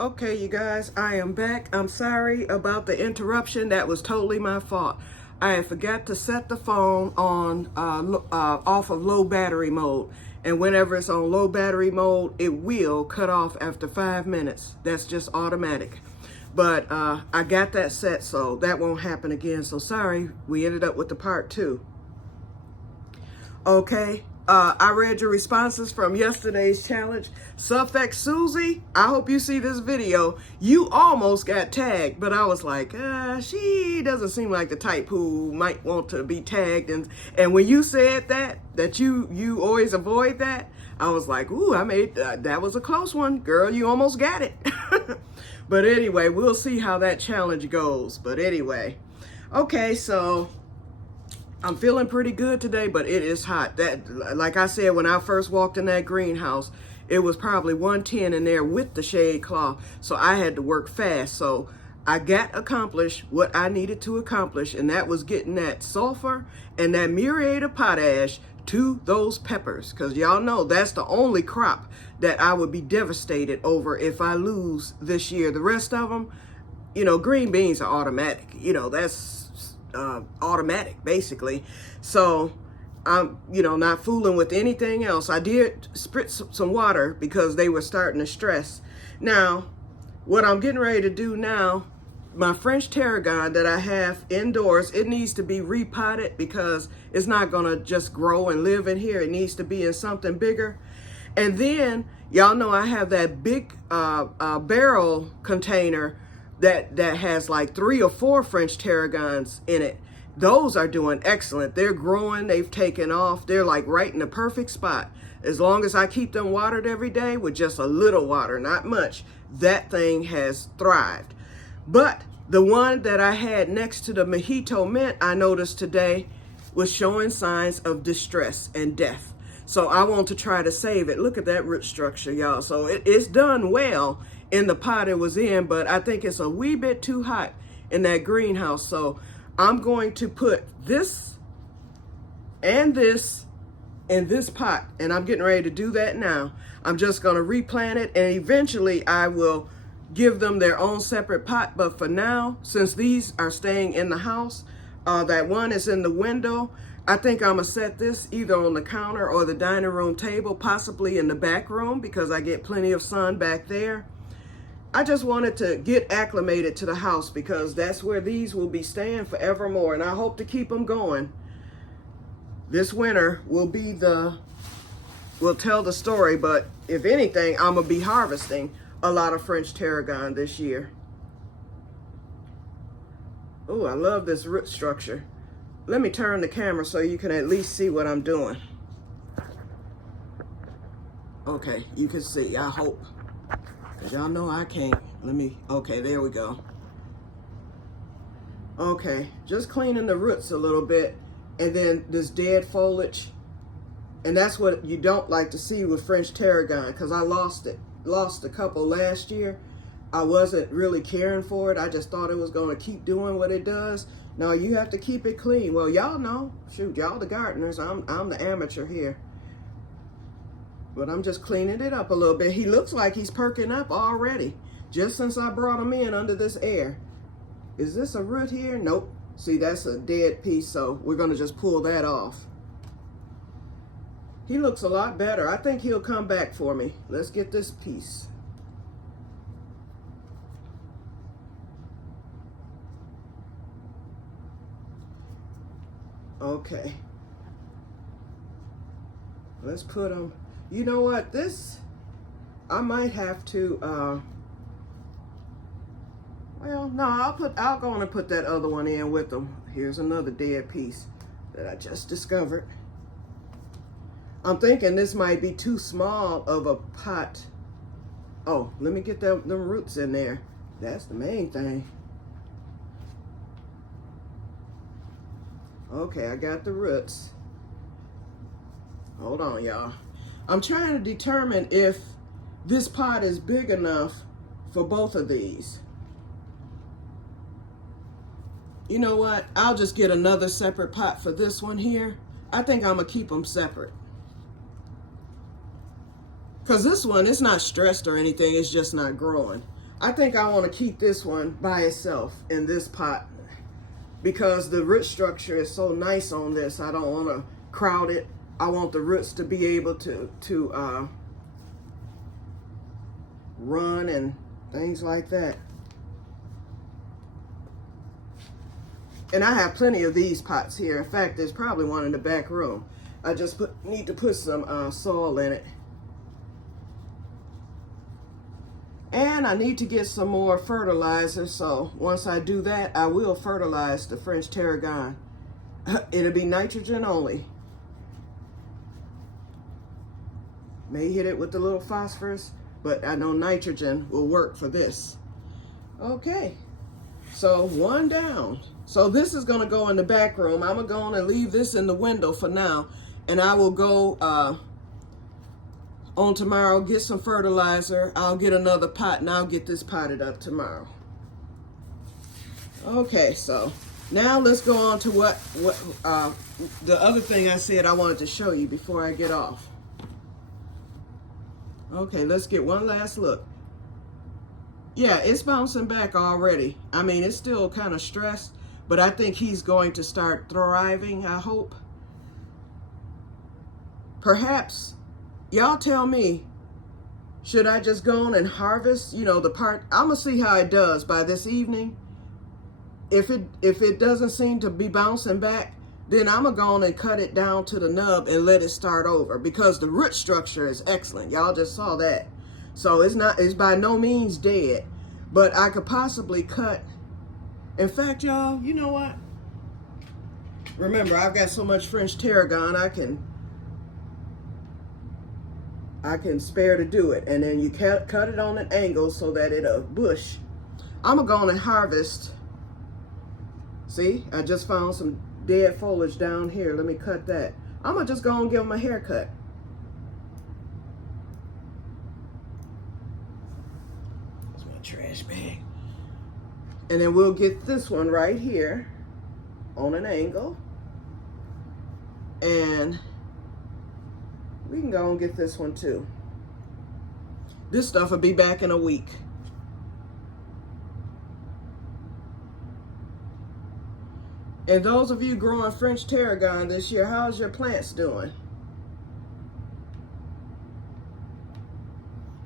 Okay, you guys, I am back. I'm sorry about the interruption. That was totally my fault. I forgot to set the phone on off of low battery mode. And whenever it's on low battery mode, it will cut off after 5 minutes. That's just automatic. But I got that set, so that won't happen again. So sorry, we ended up with the part 2. Okay, I read your responses from yesterday's challenge. Suffix Susie, I hope you see this video. You almost got tagged, but I was like, she doesn't seem like the type who might want to be tagged. And when you said that you always avoid that, I was like, ooh, that was a close one. Girl, you almost got it. But anyway, we'll see how that challenge goes. But anyway, okay, so I'm feeling pretty good today, but it is hot. That, like I said, when I first walked in that greenhouse, it was probably 110 in there with the shade cloth. So I had to work fast. So I got accomplished what I needed to accomplish, and that was getting that sulfur and that muriate of potash to those peppers. Because y'all know that's the only crop that I would be devastated over if I lose this year. The rest of them, green beans are automatic. That's automatic basically. So I'm not fooling with anything else. I did spritz some water because they were starting to stress. Now what I'm getting ready to do now, my French tarragon that I have indoors, it needs to be repotted because it's not gonna just grow and live in here. It needs to be in something bigger. And then y'all know I have that big barrel container that has like 3 or 4 French tarragons in it. Those are doing excellent. They're growing, they've taken off. They're like right in the perfect spot. As long as I keep them watered every day with just a little water, not much, that thing has thrived. But the one that I had next to the mojito mint, I noticed today, was showing signs of distress and death. So I want to try to save it. Look at that root structure, y'all. So it's done well in the pot it was in, but I think it's a wee bit too hot in that greenhouse. So I'm going to put this and this in this pot, and I'm getting ready to do that now. I'm just going to replant it, and eventually I will give them their own separate pot. But for now, since these are staying in the house, that one is in the window, I think I'm gonna set this either on the counter or the dining room table, possibly in the back room because I get plenty of sun back there. I just wanted to get acclimated to the house because that's where these will be staying forevermore, and I hope to keep them going. This winter will tell the story, but if anything, I'm gonna be harvesting a lot of French tarragon this year. Oh, I love this root structure. Let me turn the camera so you can at least see what I'm doing. Okay, you can see, I hope. Because y'all know I can't. Okay, there we go. Okay, just cleaning the roots a little bit, and then this dead foliage. And that's what you don't like to see with French tarragon, because I lost a couple last year. I wasn't really caring for it. I just thought it was going to keep doing what it does. No, you have to keep it clean. Well, y'all know, shoot, y'all the gardeners. I'm the amateur here. But I'm just cleaning it up a little bit. He looks like he's perking up already, just since I brought him in under this air. Is this a root here? Nope. See, that's a dead piece, so we're going to just pull that off. He looks a lot better. I think he'll come back for me. Let's get this piece. Okay. Let's put them. You know what? This, I might have to, well, no, I'll go on and put that other one in with them. Here's another dead piece that I just discovered. I'm thinking this might be too small of a pot. Oh, let me get them roots in there. That's the main thing. Okay, I got the roots. Hold on, y'all. I'm trying to determine if this pot is big enough for both of these. You know what? I'll just get another separate pot for this one here. I think I'm gonna keep them separate. Because this one, it's not stressed or anything, it's just not growing. I think I want to keep this one by itself in this pot because the root structure is so nice on this. I don't want to crowd it. I want the roots to be able to run and things like that. And I have plenty of these pots here. In fact, there's probably one in the back room. I just need to put some soil in it. And I need to get some more fertilizer. So once I do that, I will fertilize the French tarragon. It'll be nitrogen only. May hit it with a little phosphorus, but I know nitrogen will work for this. Okay, so one down. So this is gonna go in the back room. I'm gonna go and leave this in the window for now, and I will go on tomorrow, get some fertilizer. I'll get another pot and I'll get this potted up tomorrow. Okay, so now let's go on to what the other thing I said I wanted to show you before I get off. Okay, let's get one last look. Yeah, it's bouncing back already. I mean, it's still kind of stressed, but I think he's going to start thriving, I hope. Perhaps, y'all tell me, should I just go on and harvest, you know, the part? I'm gonna see how it does by this evening. If it doesn't seem to be bouncing back, then I'm gonna go on and cut it down to the nub and let it start over, because the root structure is excellent. Y'all just saw that. So it's by no means dead, but I could possibly cut. In fact, y'all, you know what? Remember, I've got so much French tarragon, I can spare to do it. And then you cut it on an angle so that it'll bush. I'm gonna go on and harvest. See, I just found some dead foliage down here. Let me cut that. I'm gonna just go and give him a haircut. That's my trash bag. And then we'll get this one right here on an angle. And we can go and get this one too. This stuff will be back in a week. And those of you growing French tarragon this year, how's your plants doing?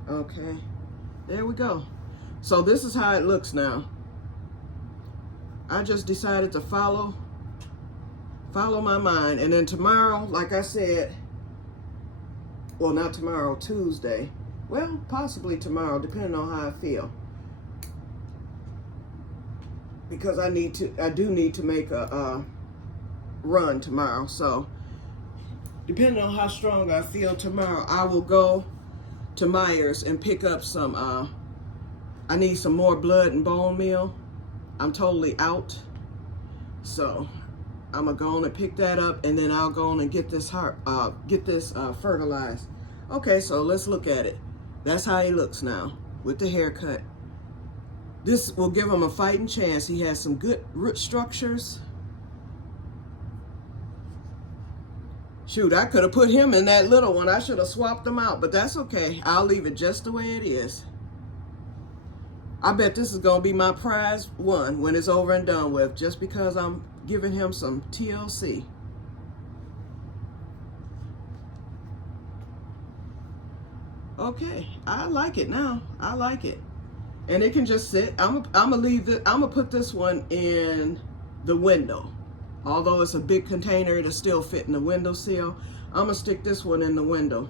Okay, there we go. So this is how it looks now. I just decided to follow my mind. And then tomorrow, like I said, well, not tomorrow, Tuesday. Well, possibly tomorrow, depending on how I feel. Because I do need to make a run tomorrow. So depending on how strong I feel tomorrow, I will go to Myers and pick up some, I need some more blood and bone meal. I'm totally out. So I'm gonna go on and pick that up, and then I'll go on and get this fertilized. Okay, so let's look at it. That's how he looks now with the haircut. This will give him a fighting chance. He has some good root structures. Shoot, I could have put him in that little one. I should have swapped them out, but that's okay. I'll leave it just the way it is. I bet this is gonna be my prize one when it's over and done with, just because I'm giving him some TLC. Okay, I like it now. I like it. And it can just sit. I'm gonna put this one in the window. Although it's a big container, it'll still fit in the windowsill. I'm gonna stick this one in the window.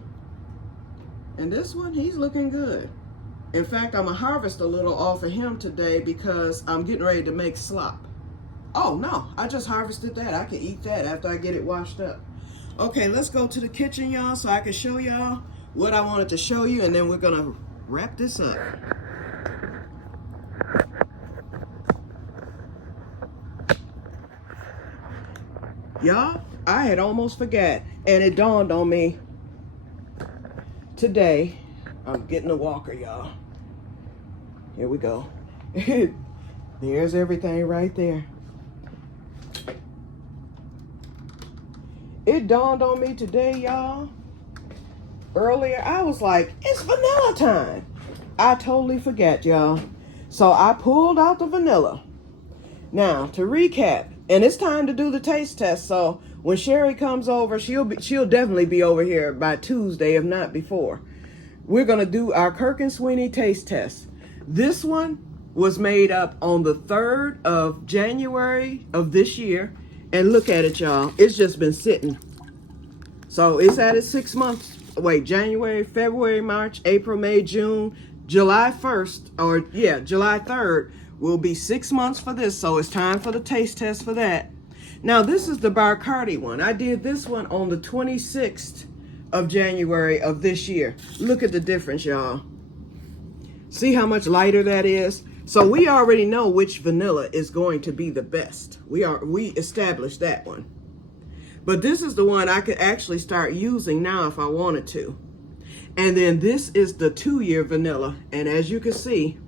And this one, he's looking good. In fact, I'm gonna harvest a little off of him today because I'm getting ready to make slop. Oh no, I just harvested that. I can eat that after I get it washed up. Okay, let's go to the kitchen, y'all, so I can show y'all what I wanted to show you, and then we're gonna wrap this up. Y'all, I had almost forgot, and it dawned on me today. I'm getting a walker, y'all. Here we go. There's everything right there. It dawned on me today, y'all. Earlier, I was like, it's vanilla time. I totally forgot, y'all. So I pulled out the vanilla. Now, to recap, and it's time to do the taste test. So when Sherry comes over, she'll definitely be over here by Tuesday, if not before. We're going to do our Kirk and Sweeney taste test. This one was made up on the 3rd of January of this year. And look at it, y'all. It's just been sitting. So it's at its 6 months. Wait, January, February, March, April, May, June, July 1st, or yeah, July 3rd will be 6 months for this. So it's time for the taste test for that. Now, this is the Bacardi one. I did this one on the 26th of January of this year. Look at the difference, y'all. See how much lighter that is? So we already know which vanilla is going to be the best. We established that one. But this is the one I could actually start using now if I wanted to. And then this is the 2-year vanilla. And as you can see,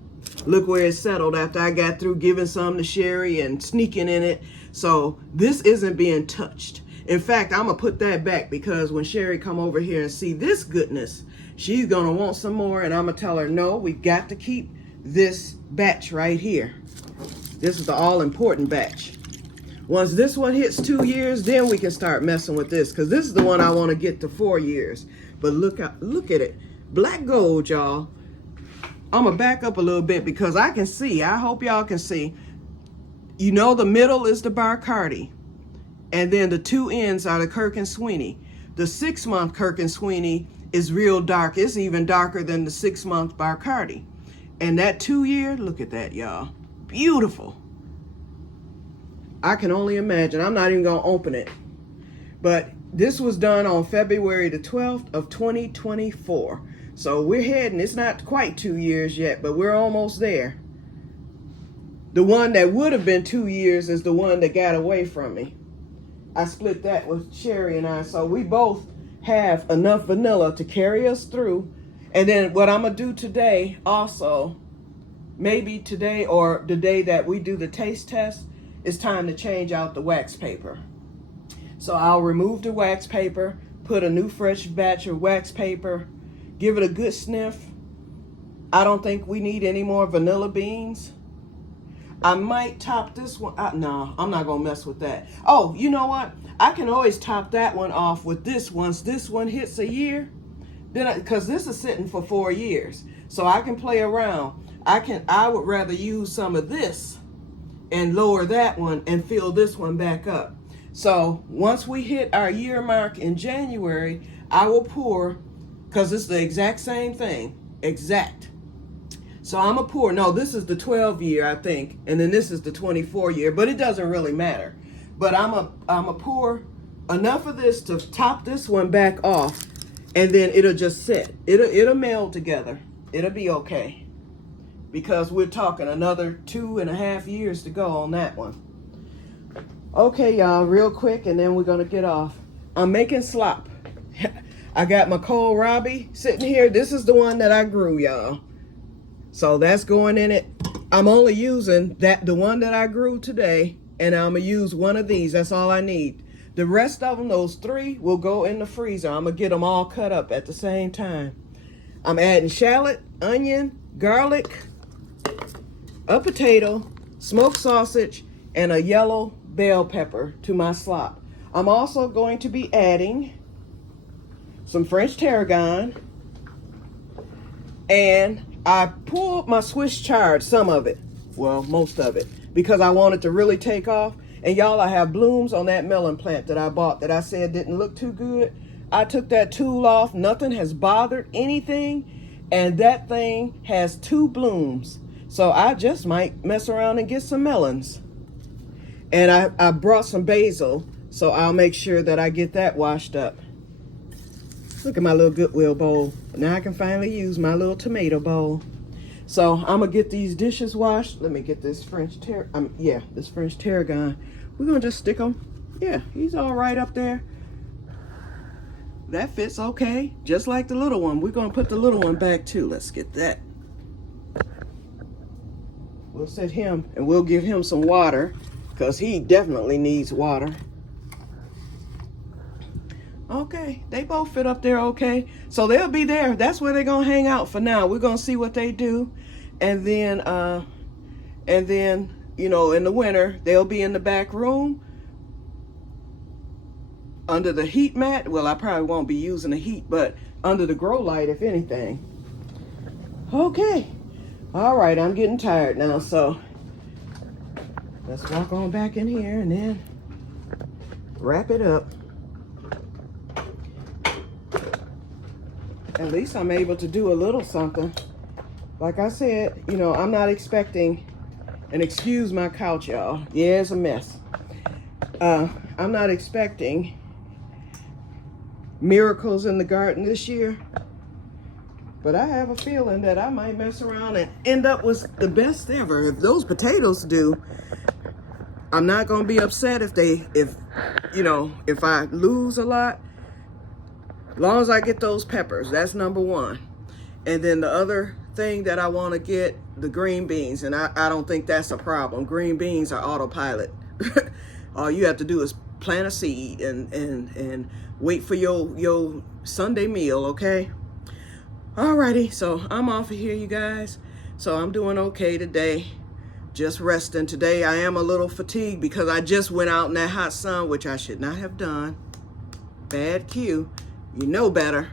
look where it's settled after I got through giving some to Sherry and sneaking in it. So this isn't being touched. In fact, I'm going to put that back because when Sherry come over here and see this goodness, she's going to want some more. And I'm going to tell her, no, we got to keep this batch right here. This is the all-important batch. Once this one hits 2 years, then we can start messing with this, because this is the one I want to get to 4 years. But look at it. Black gold, y'all. I'm going to back up a little bit because I can see. I hope y'all can see. You know the middle is the Bacardi. And then the 2 ends are the Kirk and Sweeney. The 6-month Kirk and Sweeney is real dark. It's even darker than the 6-month Bacardi. And that 2-year, look at that, y'all. Beautiful. I can only imagine. I'm not even going to open it. But this was done on February the 12th of 2024. So we're heading, it's not quite 2 years yet, but we're almost there. The one that would have been 2 years is the one that got away from me. I split that with Sherry and I. So we both have enough vanilla to carry us through. And then what I'm going to do today also, maybe today or the day that we do the taste test, it's time to change out the wax paper. So I'll remove the wax paper, put a new fresh batch of wax paper, give it a good sniff. I don't think we need any more vanilla beans. I might top this one. No, I'm not going to mess with that. Oh, you know what? I can always top that one off with this once this one hits a year. Then, because this is sitting for 4 years. So I can play around. I would rather use some of this and lower that one and fill this one back up. So once we hit our year mark in January, I will pour, because it's the exact same thing, exact. So I'm going to pour, no, this is the 12 year, I think, and then this is the 24 year, but it doesn't really matter. But I'm going to pour enough of this to top this one back off, and then it'll just sit. It'll meld together. It'll be okay. Because we're talking another 2.5 years to go on that one. Okay, y'all, real quick, and then we're going to get off. I'm making slop. I got my kohlrabi sitting here. This is the one that I grew, y'all. So that's going in it. I'm only using the one that I grew today, and I'm going to use one of these. That's all I need. The rest of them, those 3, will go in the freezer. I'm going to get them all cut up at the same time. I'm adding shallot, onion, garlic, a potato, smoked sausage, and a yellow bell pepper to my slop. I'm also going to be adding some French tarragon, and I pulled my Swiss chard, some of it, well, most of it, because I wanted to really take off. And y'all, I have blooms on that melon plant that I bought that I said didn't look too good. I took that tool off. Nothing has bothered anything, and that thing has 2 blooms. So I just might mess around and get some melons. And I brought some basil, so I'll make sure that I get that washed up. Look at my little Goodwill bowl. Now I can finally use my little tomato bowl. So I'm going to get these dishes washed. Let me get this French tarragon. We're going to just stick them. Yeah, he's all right up there. That fits okay, just like the little one. We're going to put the little one back too. Let's get that. We'll set him, and we'll give him some water, because he definitely needs water. Okay, they both fit up there okay. So they'll be there. That's where they're going to hang out for now. We're going to see what they do. And then, you know, in the winter, they'll be in the back room under the heat mat. Well, I probably won't be using the heat, but under the grow light, if anything. Okay. All right, I'm getting tired now, so let's walk on back in here and then wrap it up. At least I'm able to do a little something. Like I said, you know, I'm not expecting, and excuse my couch, y'all. Yeah, it's a mess. I'm not expecting miracles in the garden this year, but I have a feeling that I might mess around and end up with the best ever. If those potatoes do, I'm not gonna be upset if I lose a lot. As long as I get those peppers, that's number one. And then the other thing that I want to get, the green beans, and I don't think that's a problem. Green beans are autopilot. All you have to do is plant a seed and wait for your Sunday meal, okay? Alrighty, so I'm off of here, you guys. So I'm doing okay today. Just resting today. I am a little fatigued because I just went out in that hot sun, which I should not have done. Bad cue. You know better.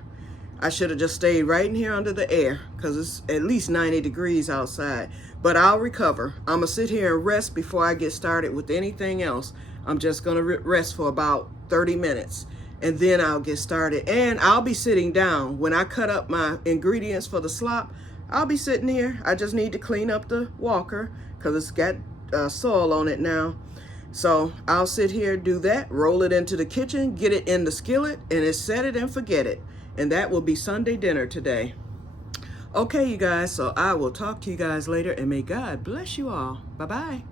I should have just stayed right in here under the air because it's at least 90 degrees outside. But I'll recover. I'm going to sit here and rest before I get started with anything else. I'm just going to rest for about 30 minutes. And then I'll get started. And I'll be sitting down. When I cut up my ingredients for the slop, I'll be sitting here. I just need to clean up the walker because it's got soil on it now. So I'll sit here, do that, roll it into the kitchen, get it in the skillet, and it's set it and forget it. And that will be Sunday dinner today. Okay, you guys, so I will talk to you guys later, and may God bless you all. Bye-bye.